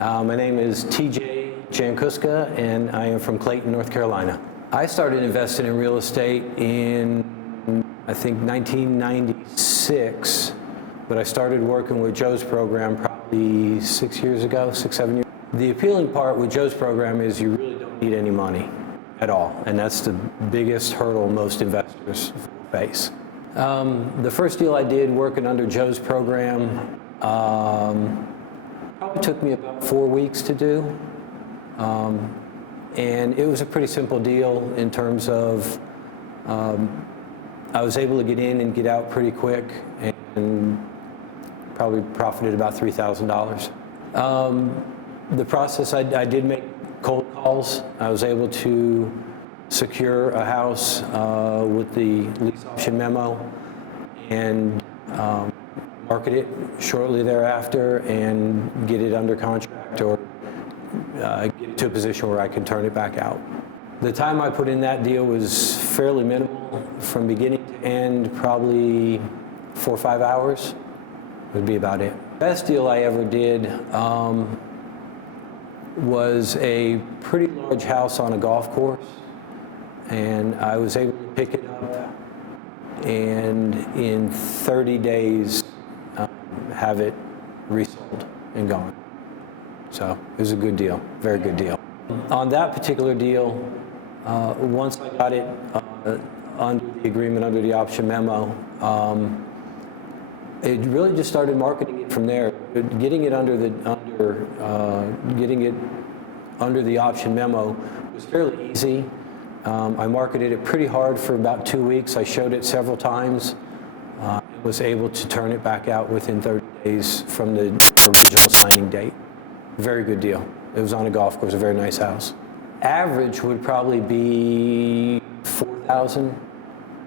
My name is TJ Jankuska, and I am from Clayton, North Carolina. I started investing in real estate in, I think, 1996, but I started working with Joe's program probably 6 years ago, 6, 7 years. The appealing part with Joe's program is you really don't need any money at all, and that's the biggest hurdle most investors face. The first deal I did working under Joe's program probably took me about 4 weeks to do, and it was a pretty simple deal in terms of I was able to get in and get out pretty quick and probably profited about $3,000. The process, I did make cold calls. I was able to secure a house with the lease option memo and market it shortly thereafter and get it under contract or get it to a position where I can turn it back out. The time I put in that deal was fairly minimal. From beginning to end, probably 4 or 5 hours would be about it. Best deal I ever did was a pretty large house on a golf course, and I was able to pick it up and in 30 days have it resold and gone. So it was a good deal, very good deal. On that particular deal, once I got it under the agreement, under the option memo, it really just started marketing it from there. Getting it under the option memo was fairly easy. I marketed it pretty hard for about 2 weeks. I showed it several times. Was able to turn it back out within 30 days from the original signing date. Very good deal. It was on a golf course, a very nice house. Average would probably be 4,000.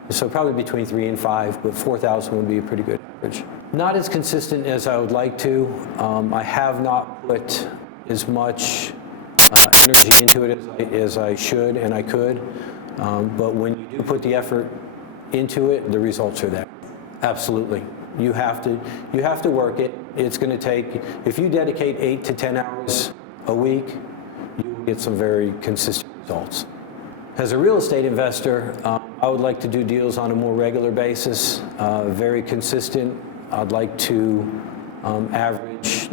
So probably between 3 and 5, but 4,000 would be a pretty good average. Not as consistent as I would like to. I have not put as much energy into it as I should and I could. But when you do put the effort into it, the results are there. Absolutely. You have to work it. It's going to take, if you dedicate 8 to 10 hours a week, you will get some very consistent results. As a real estate investor, I would like to do deals on a more regular basis, very consistent. I'd like to average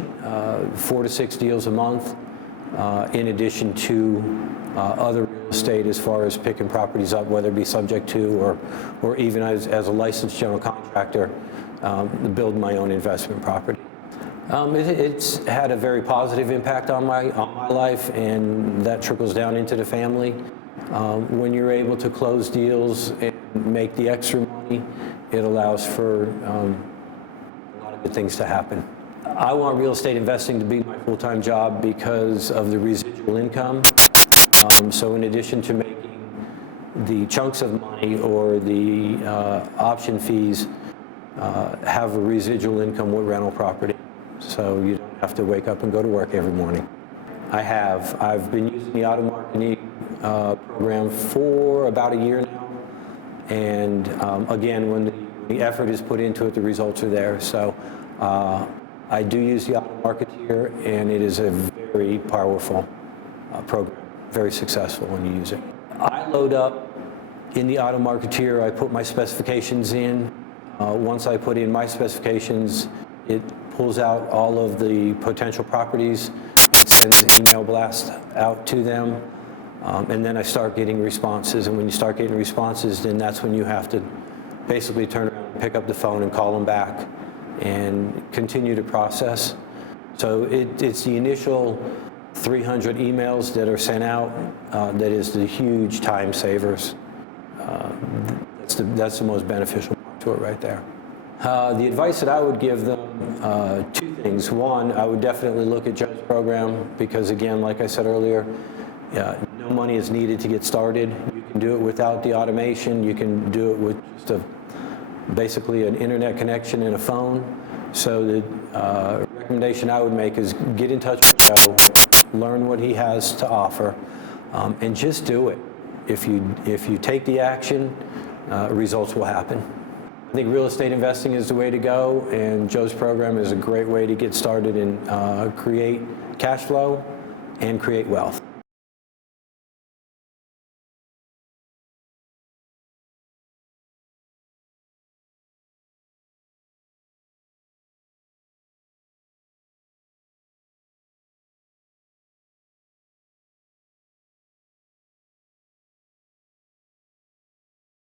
4 to 6 deals a month, in addition to other real estate as far as picking properties up, whether it be subject to or even as a licensed general contractor, build my own investment property. It's had a very positive impact on my life, and that trickles down into the family. When you're able to close deals and make the extra money, it allows for a lot of good things to happen. I want real estate investing to be my full-time job because of the residual income. So in addition to making the chunks of money or the option fees, have a residual income with rental property. So you don't have to wake up and go to work every morning. I've been using the auto marketing program for about a year now. And again, when the effort is put into it, the results are there. So I do use the auto marketeer, and it is a very powerful program. Very successful when you use it. I load up in the auto marketeer. I put my specifications in. Once I put in my specifications, it pulls out all of the potential properties. It sends an email blast out to them, and then I start getting responses. And when you start getting responses, then that's when you have to basically turn around and pick up the phone and call them back and continue to process. So it's the initial 300 emails that are sent out that is the huge time savers. That's the most beneficial part to it right there. The advice that I would give them, 2 things. One, I would definitely look at Joe's program because, again, like I said earlier, no money is needed to get started. You can do it without the automation. You can do it with just basically an internet connection and a phone. So the recommendation I would make is get in touch with Joe, learn what he has to offer, and just do it. If you take the action, results will happen. I think real estate investing is the way to go, and Joe's program is a great way to get started and create cash flow and create wealth.